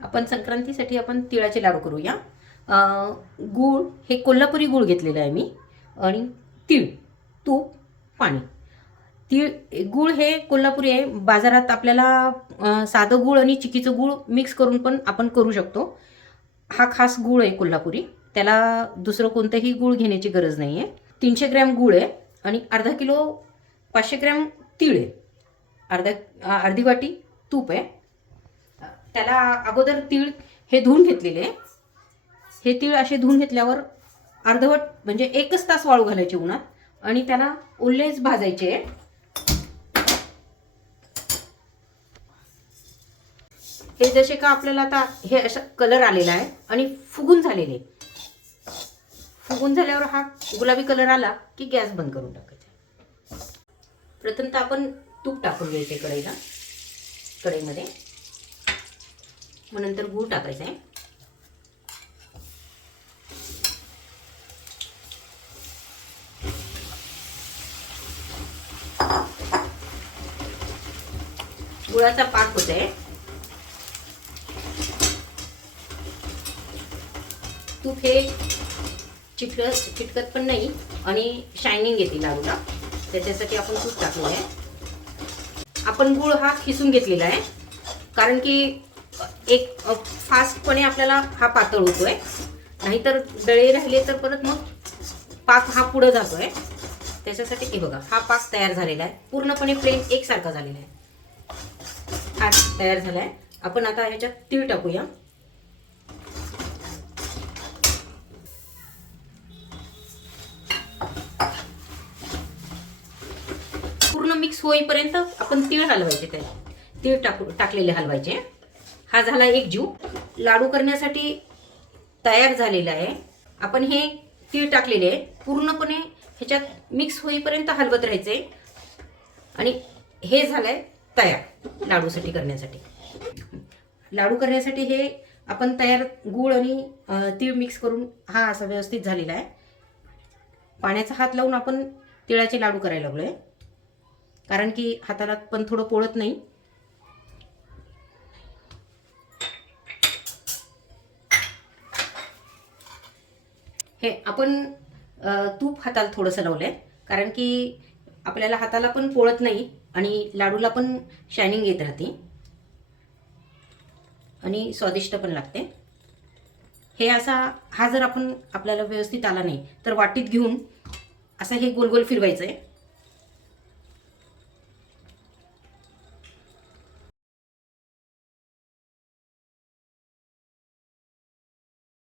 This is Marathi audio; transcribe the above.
आपण संक्रांतीसाठी आपण तिळाचे लाडू करूया. गूळ हे कोल्हापुरी गूळ घेतलेलं आहे मी, आणि तीळ, तूप, पाणी. तीळ गूळ हे कोल्हापुरी आहे. बाजारात आपल्याला साधं गूळ आणि चिकीचं गूळ मिक्स करून पण आपण करू शकतो. हा खास गूळ आहे कोल्हापुरी, त्याला दुसरं कोणतंही गूळ घेण्याची गरज नाही आहे. 300 ग्रॅम गूळ आहे आणि अर्धा किलो 500 ग्रॅम तीळ आहे. अर्धी वाटी तूप आहे. त्याला अगोदर तीळ हे धुवून घेतलेले. हे तीळ असे धुवून घेतल्यावर अर्धवट म्हणजे 1 तास वाळू घालायचे उन्हात, आणि त्याला ओलेच भाजायचे. हे जसे का आपल्याला आता हे असा कलर आलेला आहे आणि फुगून झालेले. फुगून झाल्यावर हा गुलाबी कलर आला की गॅस बंद करून टाकायचा. प्रथमतः आपण तूप टाकून घ्यायचे कढईमध्ये. मग नंतर गूळ टाकायचा आहे. गुळाचा पाक होत आहे. तूप हे चिटकत पण नाही आणि शायनिंग येते लाडूला, त्याच्यासाठी आपण तूप टाकलेलं आहे. आपण गूळ हा खिसून घेतलेला आहे, कारण की एक फास्टपणे आपल्याला हा पातळ होतोय. नाहीतर दळे राहिले तर परत मग पाक हा पुढं जातोय. त्याच्यासाठी हे बघा, हा पाक तयार झालेला आहे. पूर्णपणे प्लेन एकसारखा झालेला आहे. हा तयार झाला आहे. आपण आता ह्याच्यात तीळ टाकूया. पूर्ण मिक्स होईपर्यंत आपण तीळ हलवायचे. तीळ टाकलेले हलवायचे. हा झाला एक जीव लाडू करण्यासाठी तयार झालेला आहे. आपण हे तीळ टाकलेले आहे, पूर्णपणे ह्याच्यात मिक्स होईपर्यंत हलवत राहायचे. आणि हे झालंय तयार लाडूसाठी करण्यासाठी. लाडू करण्यासाठी हे आपण तयार गूळ आणि तीळ मिक्स करून हा असा व्यवस्थित झालेला आहे. पाण्याचा हात लावून आपण तिळाचे लाडू करायला लागलोय, कारण की हाताला पण थोडं पोळत नाही. हे आपण तूप हाताला थोडंसं लावलंय, कारण की आपल्याला हाताला पण पोळत नाही आणि लाडूला पण शायनिंग येत राहते आणि स्वादिष्ट पण लागते. हे हा जर आपल्याला व्यवस्थित आला नाही तर वाटीत घेऊन असं हे गोल गोल फिरवायचं आहे.